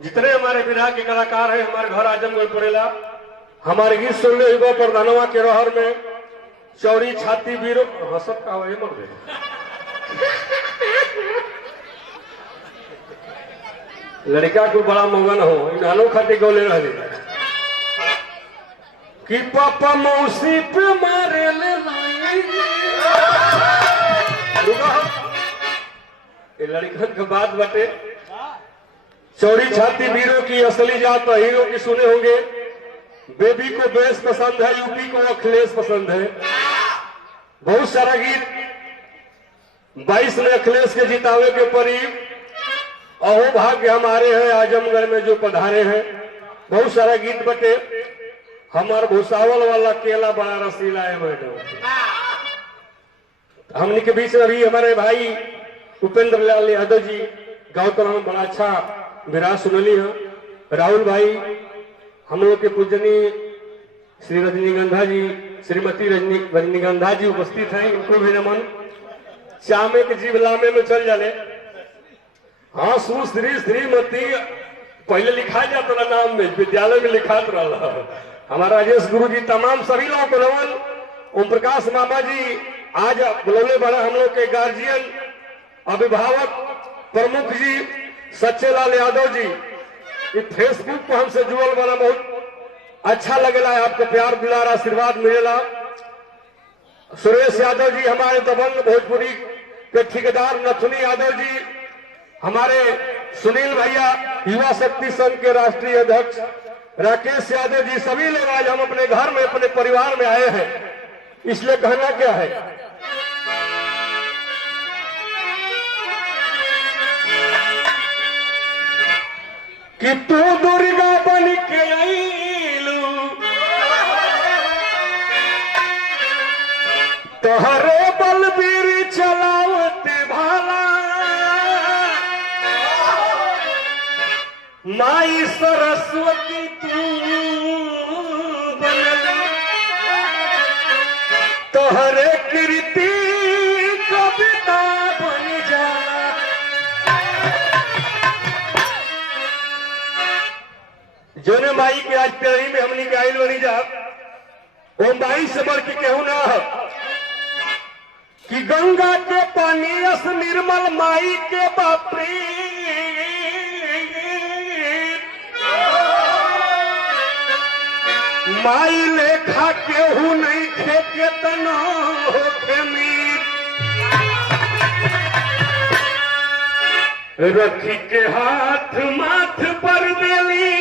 जितने हमारे विधा के कलाकार हैं हमारे घर आजमगढ़ पड़ेला। हमारे गीत सुन ले युवा प्रधानवा के रहर में चौड़ी छाती बीरो हसत का वही मर गए लड़का को बड़ा मगन हो नानो खाती गोले रह कि पापा मौसी पे मारे ले लड़का के बात बटे चौड़ी छाती वीरों की असली जात हीरो की सुने होंगे। बेबी को बेस पसंद है, यूपी को अखिलेश पसंद है। बहुत सारा गीत 22 में अखिलेश के जितावे के करीब अहो भाग्य हमारे हैं आजमगढ़ में जो पधारे हैं। बहुत सारा गीत बटे। हमार भूसावल वाला केला बड़ा रसीला है मैडम। हमने के बीच में अभी हमारे भाई उपेंद्र लाल यादव जी गौतम में बड़ा अच्छा विराज सुनली है। राहुल भाई हम लोग के पूजनीय श्री रजनीगंधा जी श्रीमती रजनीगंधा जी उपस्थित हैं, इनको भी नमन। चामे के जीव लामे में चल जाले। हाँ सुश्री श्रीमती पहले लिखा जाता था नाम में, विद्यालय में लिखा रहा। हमारा राजेश गुरु जी तमाम सभी लोगों को नमन। ओम प्रकाश मामा जी आज बुलौले बड़ा हम लोग के गार्जियन अभिभावक प्रमुख जी सच्चे लाल यादव जी। ये फेसबुक पर हमसे जुड़ल वाला बहुत अच्छा लगेला है, आपको प्यार दुलार आशीर्वाद मिलेला। सुरेश यादव जी हमारे दबंग भोजपुरी के ठेकेदार नथुनी यादव जी, हमारे सुनील भैया युवा शक्ति संघ के राष्ट्रीय अध्यक्ष राकेश यादव जी, सभी लोग आज हम अपने घर में अपने परिवार में आए हैं। इसलिए कहना क्या है कि तू दुर्गा बन के आईलू तोहरे बलबीर चलावते भाला माई सरस्वती तू बनला तोहरे कीर्ति कविता बन जाला। जो ने माई के आज पेड़ी में हमनी के आइल बनी जा वो माई से बढ़ के कहूं ना कि गंगा के पानी अस निर्मल माई के बापरी माई लेखा केहू नहीं खे केतना होखे मीर रखी के हाथ माथ पर देली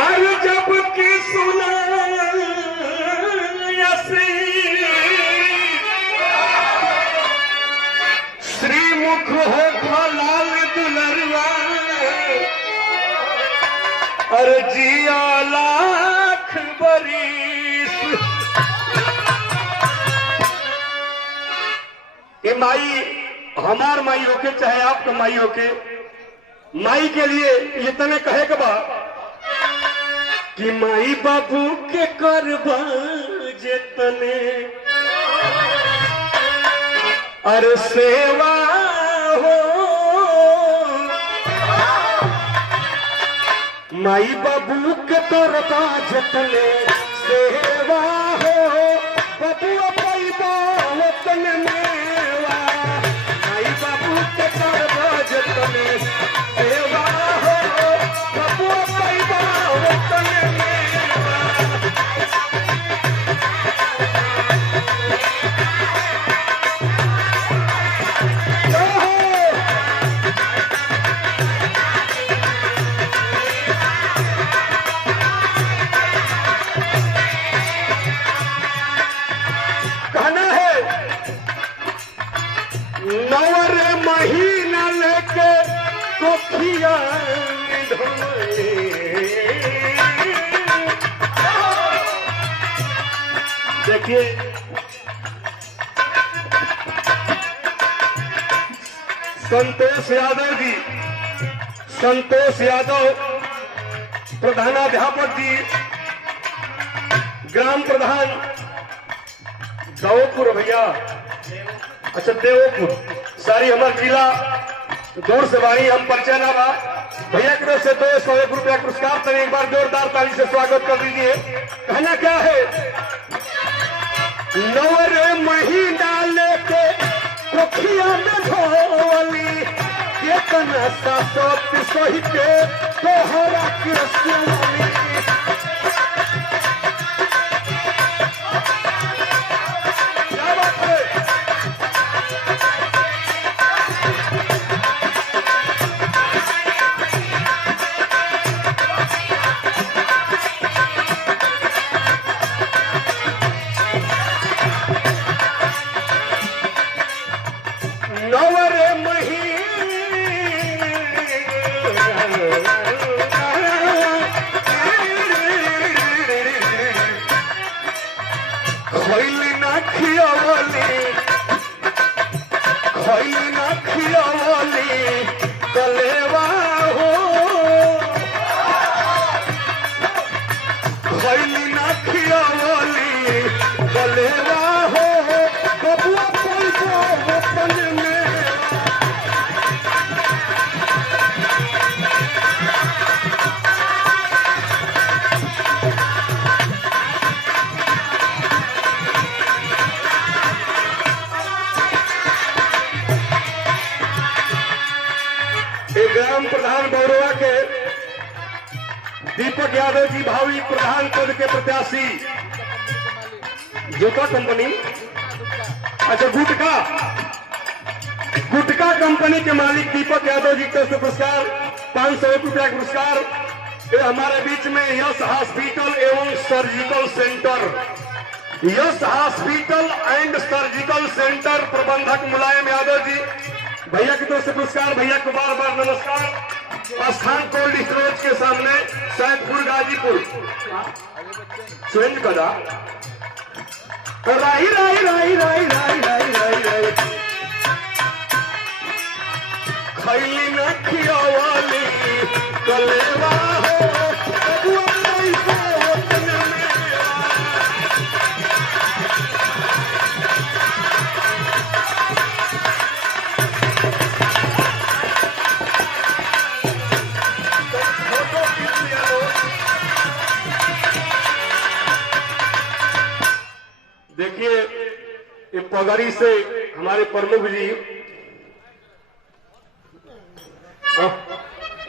और जब की सुना श्रीमुख हो लाल दुलरवा और जिया लाख बरिस। ये माई हमार माई होके चाहे आपका माई होके, माई के लिए ये तने कहे के बा कि माई बाबू के करबा जेतने अरे सेवा हो माई बाबू के करबा जेतने सेवा हो बबुआ पैबा वतन मेवा माई बाबू के करबा जेतने सेवा हो बबुआ पैबा वतन नवर महीना लेके कोखिया ढोले देखिए संतोष यादव जी, संतोष यादव प्रधानाध्यापक जी, ग्राम प्रधान गांवपुर भैया, अच्छा देवपुर सारी हमार जिला दूर से भाई हम परिचय ना बा तरफ से 201 रुपया पुरस्कार। तो एक बार जोरदार ताली से स्वागत कर दीजिए। कहना क्या है, नवर महीना लेके कोखिया में धोवली केतना सासत सही के तोहरा के सुनली। क्या बात है, नवर खैली ना खियावली कलेवा हो, खैली ना खियावली कलेवा हो, बबुआ पैसा वतन में। ग्राम प्रधान बौरवा के दीपक यादव जी भावी प्रधान पद के प्रत्याशी, जूता कंपनी, अच्छा गुटका कंपनी के मालिक दीपक यादव जी को पुरस्कार 501 रुपया पुरस्कार। ये हमारे बीच में यश हॉस्पिटल एवं surgical centre, Yes hospital and surgical centre प्रबंधक मुलायम यादव जी, भैया की तरफ से पुरस्कार। भैया को बार बार नमस्कार। स्थान कोल्ड स्टोरेज के सामने सैदपुर गाजीपुर चेंज करा। राई राई राई राई राई राई राई राई खैली न खियावाली कलेवा हो, देखिए ये पगड़ी से हमारे प्रमुख जी,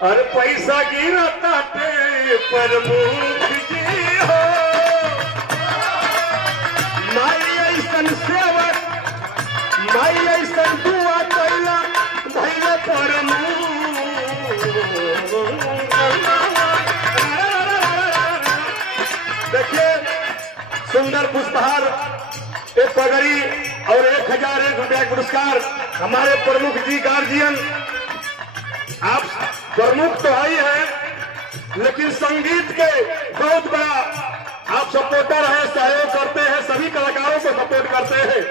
अरे पैसा गिरता थे प्रमुख जी हो, माई ऐसन सेवक, माई ऐसन दुआ कैला भैया प्रमुख। देखिए सुंदर पुष्पहार, एक पगड़ी और 1001 रुपया पुरस्कार। हमारे प्रमुख जी गार्जियन, आप प्रमुख तो ही हैं लेकिन संगीत के बहुत बड़ा आप सपोर्टर हैं, सहयोग करते हैं, सभी कलाकारों को सपोर्ट करते हैं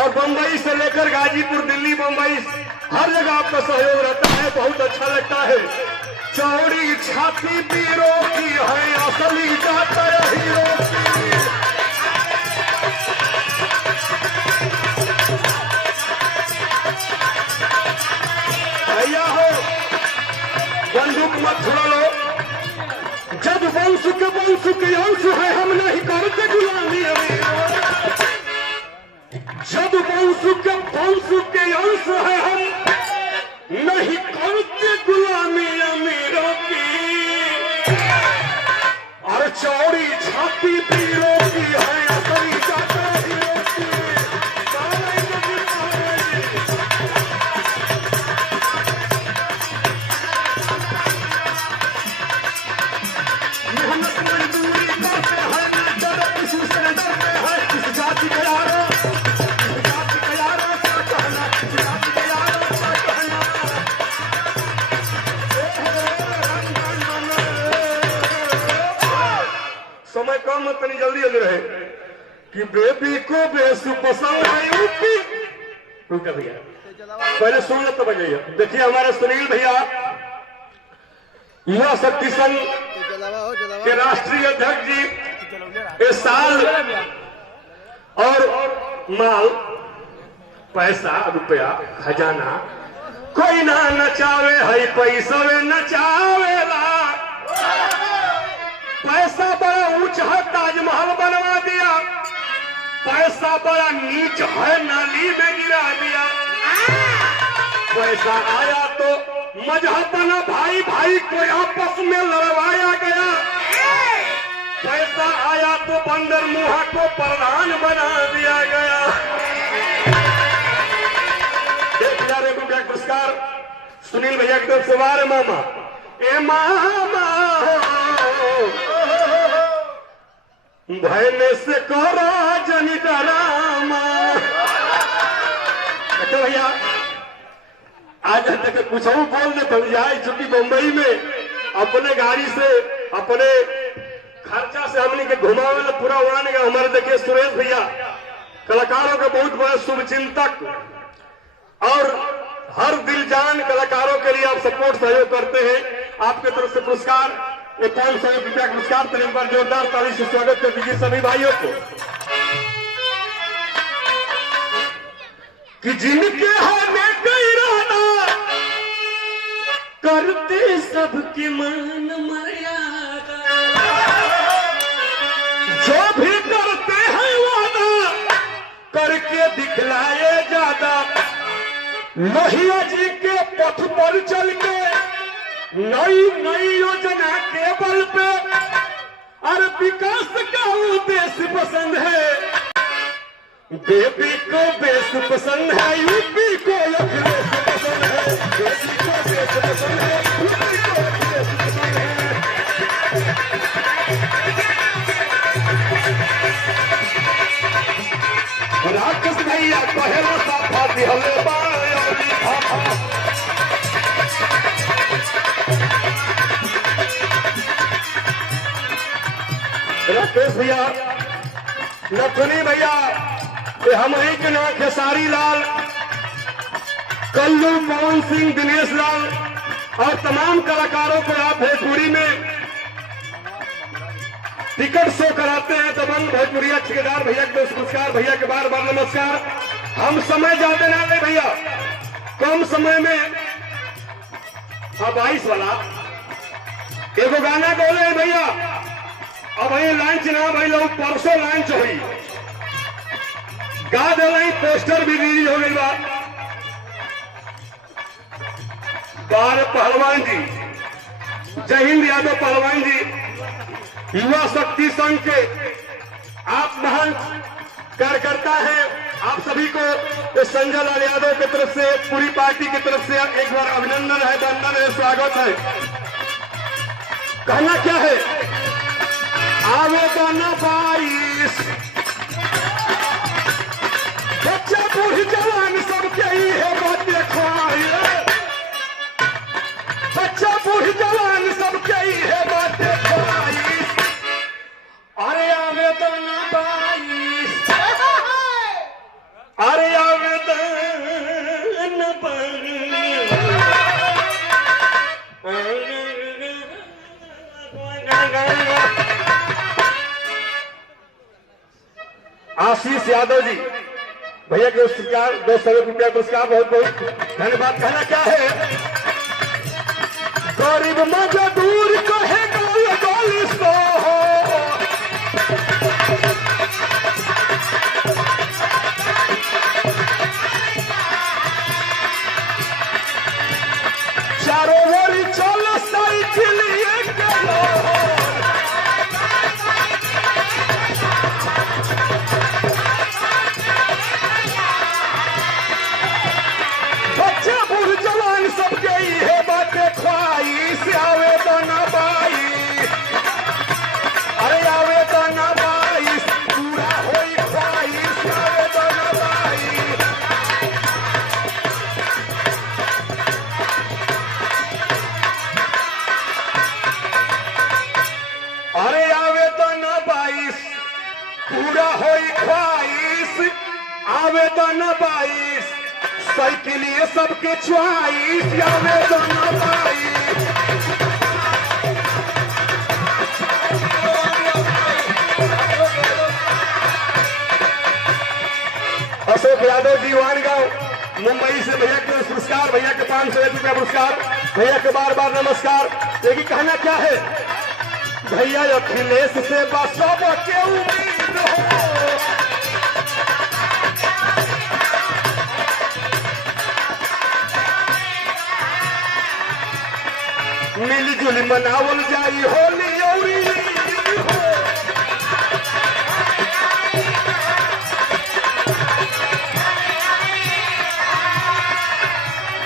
और बंबई से लेकर गाजीपुर, दिल्ली, बंबई हर जगह आपका सहयोग रहता है, बहुत अच्छा लगता है। चौड़ी छाती पीरों की है असली जाता हीरो की। भैया हो बंदूक मत छुड़ा लो, जब वंश के अंश है हम नहीं करते गुलामी अमीरों, जब वंश के अंश है हम नहीं करते गुलामी अमीरों की। और चौड़ी छाती पीरों की है असली जाता हीरो की। समय कम इतनी जल्दी रहे कि बेबी को बेसु पसंद है यूपी। रुका भैया पहले सुन लो तो बजाइए। देखिए हमारे सुनील भैया युवा शक्ति संघ के राष्ट्रीय अध्यक्ष जी इस साल और माल, पैसा, रुपया, खजाना कोई ना नचावे है पैसवे नचावेला। पैसा बड़ा ऊंच है ताजमहल बनवा दिया, पैसा बड़ा नीच है नाली में गिरा दिया। पैसा आया तो मजहब बना भाई भाई को आपस में लड़वाया गया। पैसा आया तो बंदर मुहा को प्रधान बना दिया गया। 1000 रुपया पुरस्कार सुनील भैया की तरफ से। वारे मामा ए मामा भयने से करो जनी डरामा। अच्छा भैया आज तक कुछ बोल दे बन जाए, चूंकि मुंबई में अपने गाड़ी से अपने खर्चा से हमने के घुमावे पूरा उड़ाने का। हमारे देखिए सुरेश भैया कलाकारों के बहुत बड़े शुभचिंतक और हर दिल जान कलाकारों के लिए आप सपोर्ट सहयोग करते हैं। आपके तरफ से पुरस्कार 500 रुपया पुरस्कार तरीके पर जोरदार ताली से स्वागत कर दीजिए सभी भाइयों को। कि जिनके हमें कई इरादा करते सबके मान मर्यादा, जो भी करते हैं वादा करके दिखलाए ज्यादा। लोहिया जी के पथ पर चल के नई नई योजना के बल पे और विकास का उद्देश्य पसंद है। बेबी को बेस पसंद है, यूपी को अखिलेश पसंद है। बेबी को बेस पसंद है, यूपी को अखिलेश पसंद है। राक्षस भैया पहला साफा दिहले राकेश भैया नथुनी भैया हम ही के नाम खेसारी लाल, कल्लू, पवन सिंह, दिनेश लाल और तमाम कलाकारों को आप भोजपुरी में टिकट शो कराते हैं। दबंग भोजपुरिया ठेकेदार भैया के पुरस्कार, भैया के बार बार नमस्कार। हम समय ज्यादा ना ले भैया, कम समय में 22 वाला एगो गाना बोले भैया। अब वही लंच ना भाई लोग परसों लंच हुई गा दिलाई, पोस्टर भी रिलीज हो गई। बार पहलवान जी, जय हिंद यादव पहलवान जी युवा शक्ति संघ के आप महान कार्यकर्ता हैं। आप सभी को संजय लाल यादव की तरफ से, पूरी पार्टी की तरफ से एक बार अभिनंदन है, वंदन है, स्वागत है। कहना क्या है, आवेदन 22 बच्चा बूढ़ जवान सबके ही है बात देखवाइए। बच्चा बूढ़ जवान सबके ही है बात देखवाइए। अरे आवेदन 22, अरे आवेदन 22। आशीष यादव जी भैया के पुरस्कार 200 रुपया पुरस्कार, बहुत बहुत धन्यवाद। कहना क्या है, गरीब मजदूर कहे गोली सो चारों ओर चल साइकिल सबके ही है बातें ख्वाहिश। आवेदन 22, अरे आवेदन 22 पूरा होई ख्वाहिश। आवेदन 22, अरे आवेदन 22 पूरा होई ख्वाहिश। आवेदन 22 साइकिल ये सबके च्वाइस। आवेदन 22, अशोक यादव दीवान गांव मुंबई से भैया के पुरस्कार, भैया के 500 रुपया पुरस्कार, भैया के बार बार नमस्कार। लेकिन कहना क्या है, भैया अखिलेश से बसब के उम्मीद हो, मिलजुल मनावल जाई होली औरी हो।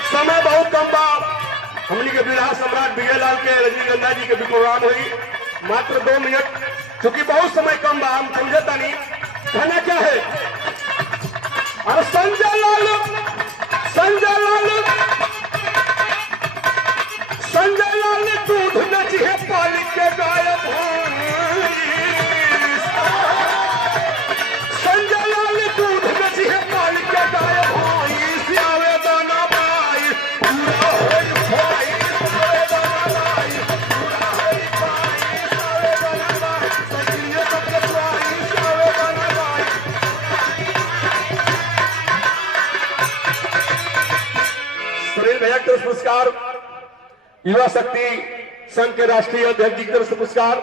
समय बहुत कम बा, हमनी के बिरहा सम्राट विजय लाल के रजनीगंधा जी के भी प्रोग्राम हुई, मात्र 2 मिनट, क्योंकि बहुत समय कम बा, हम समझता नहीं। कहना क्या है, और संजय लाल दूध नची है पाली के गायब संजय लाल दूध नची है पाली के गायब भैया के पुरस्कार, युवा शक्ति संघ के राष्ट्रीय अध्यक्ष जी की तरफ से पुरस्कार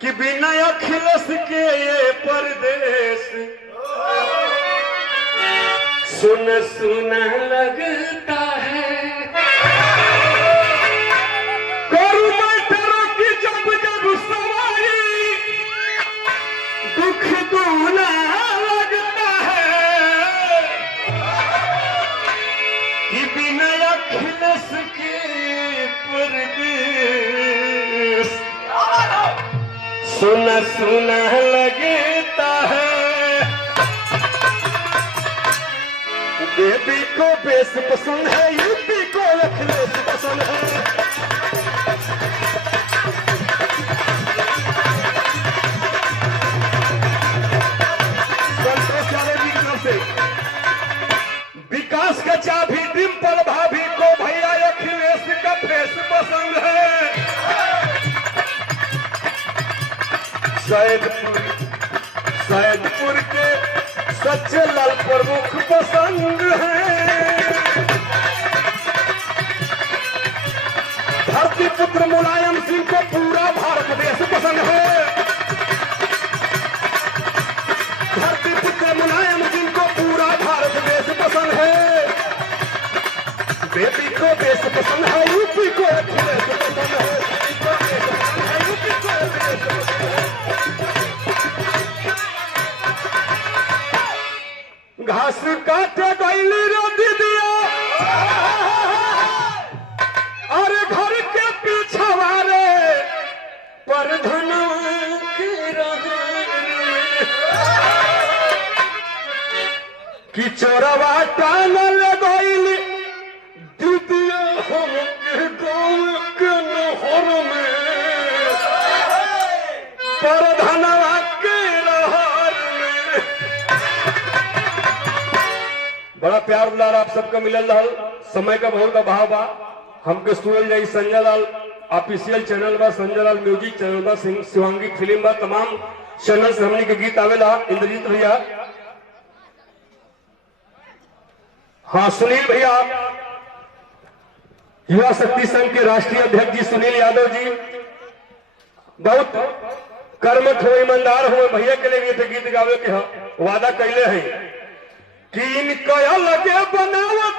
कि बिना अखिलेश के ये परदेश सुन सुन लगता है, करूं मैं तेरा की जब जब सवारी दुख दूना लगता है, कि बिना अखिलेश के परदेश सुना सुना लगता है। बेबी को बेस पसंद है, यूपी को अखिलेश पसंद है। संतोष यादव जी की तरफ से विकास का चाबी डिम्पल भाभी को भैया अखिलेश का फेस पसंद है। सैदपुर के सच्चे लाल प्रमुख पसंद है। धरती पुत्र मुलायम सिंह को पूरा भारत देश पसंद है। धरती पुत्र मुलायम सिंह को पूरा भारत देश पसंद है। बेबी को देश पसंद है, यूपी को अखिलेश पसंद है। यूपी को अखिलेश पसंद है। घास काटे गईली रो दीदिया, अरे घर के पीछवा रे पर धनवा के कि चोरवा टांगल गईली दीदिया हम के गाँव के नहर में पर धनवा के रहर में। बड़ा प्यार दुलार आप सबका मिलल रहा, समय का बहुत अभाव बा। हमके सुनल जाई संजय लाल ऑफिशियल चैनल बा, संजय लाल म्यूजिक चैनल बा, शिवांगी फिल्म बा, तमाम चैनल से हमने के गीत आवेला। इंद्रजीत भैया, हाँ सुनील भैया, युवा शक्ति संघ के राष्ट्रीय अध्यक्ष जी सुनील यादव जी बहुत कर्मठ हो, ईमानदार हो। भैया के लिए भी गीत गावे के वादा कैले है कि इनका अलगे बनावत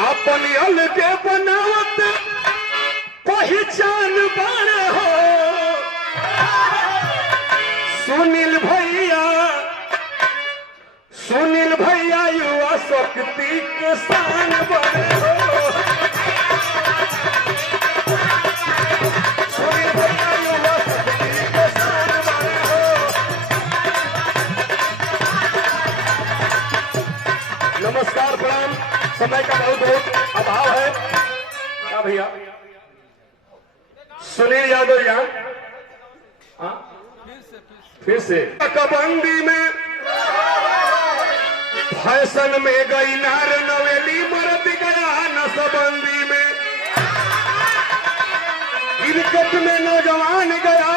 अपनी अलगे बनावत पहचान बने हो। सुनील भैया युवा शक्ति के शान बने हो। सुनील भैया युवा शक्ति के शान बने हो। नमस्कार, प्रणाम। समय का बहुत अभाव है क्या भैया? सुनील यादव यहाँ फिर से कबंदी में फैशन में गई नार नवेली मर्द गया नसबंदी में। क्रिकेट में नौजवान गया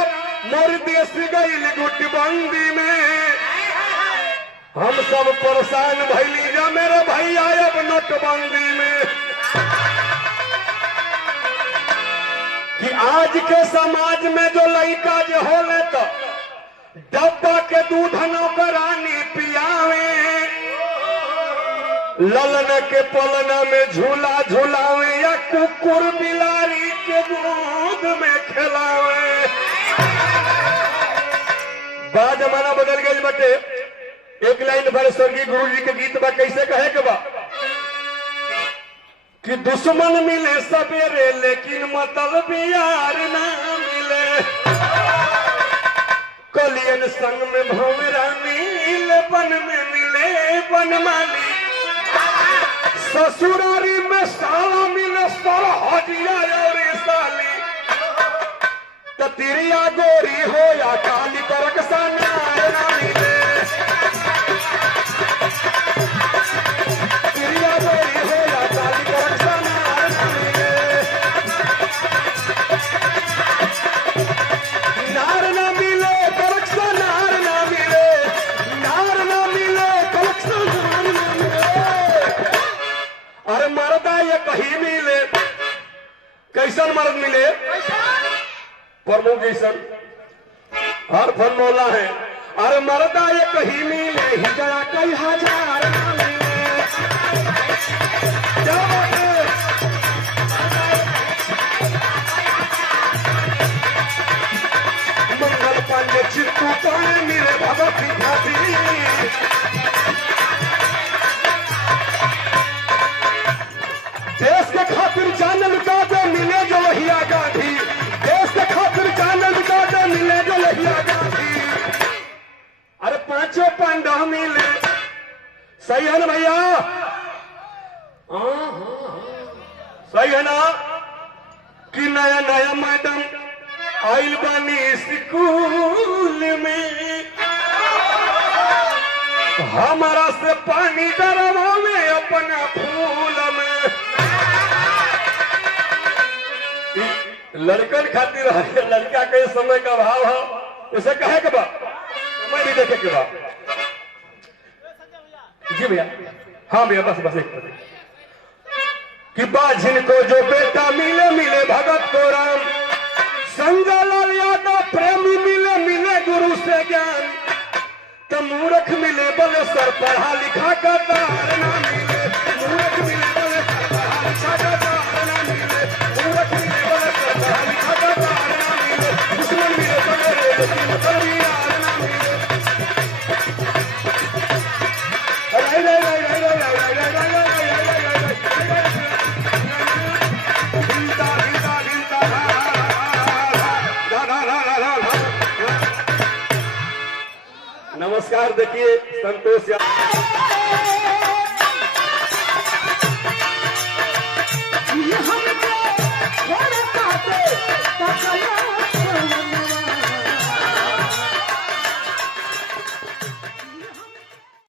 मोर देश गई गुटबंदी में। हम सब परेशान भैली जा मेरे भाई आए अब नोटबंदी में कि आज के समाज में जो लड़का जो होले तो डब्बा के दूध नौकरानी पियावे, ललन के पलना में झूला झूलावे या कुकुर बिलारी के दूध में खिलावे। बड़ा जमाना बदल गई बटे। एक लाइन भरे स्वर्गीय गुरु जी के गीत बा, कैसे कहे के बा कि दुश्मन मिले सवेरे लेकिन मतलब यार ना मिले, कलियन संग में भंवरा मिले, वन में मिले बनमाली, ससुरारी में साला मिले सर हजिया और साली, तिरिया गोरी हो या काली करक सना मिले, तिरिया गोरी हो या काली करक सना मिले, नार ना मिले करक सनार ना मिले, नार ना मिले करक सनार ना मिले। अरे मर्दा ये कहीं मिले, कैसन मर्द मिले? प्रमोद जैसन हर फन मौला है। अरे मर्दा ये कहीं मिले हिजड़ा कई हजार मिले, मंगल पांडे चित्तू पाने मिले भगवती भाभी, देश के खातिर जानल का दे मिले जो वहिया गांधी, देश के खातिर जानल का दे मिले जो वहिया गांधी। अरे पांचों पांडा मिले, सही है ना भैया? सही है ना कि नया नया मैडम आइल बानी स्कूल में, हमारा से पानी डरवा में अपना फूल में, लड़कन खातिर लड़का के समय का भाव है, उसे कहे के बा समय भी देखे के बा। जी भैया, हाँ भैया, बस बस एक कि बाजिन को जो बेटा मिले मिले भगत को राम, संजय लाल यादव प्रेमी मिले मिले गुरु से ज्ञान, तो मूर्ख मिले बले सर पढ़ा लिखा का तार ना मिले, मूर्ख मिले बले सर पढ़ा लिखा का तार ना मिले, मूर्ख मिले बले सर पढ़ा लिखा का तार ना मिले, दुश्मन मिले बगैर लेकिन कभी यार ना मिले। नमस्कार, देखिए संतोष यादव।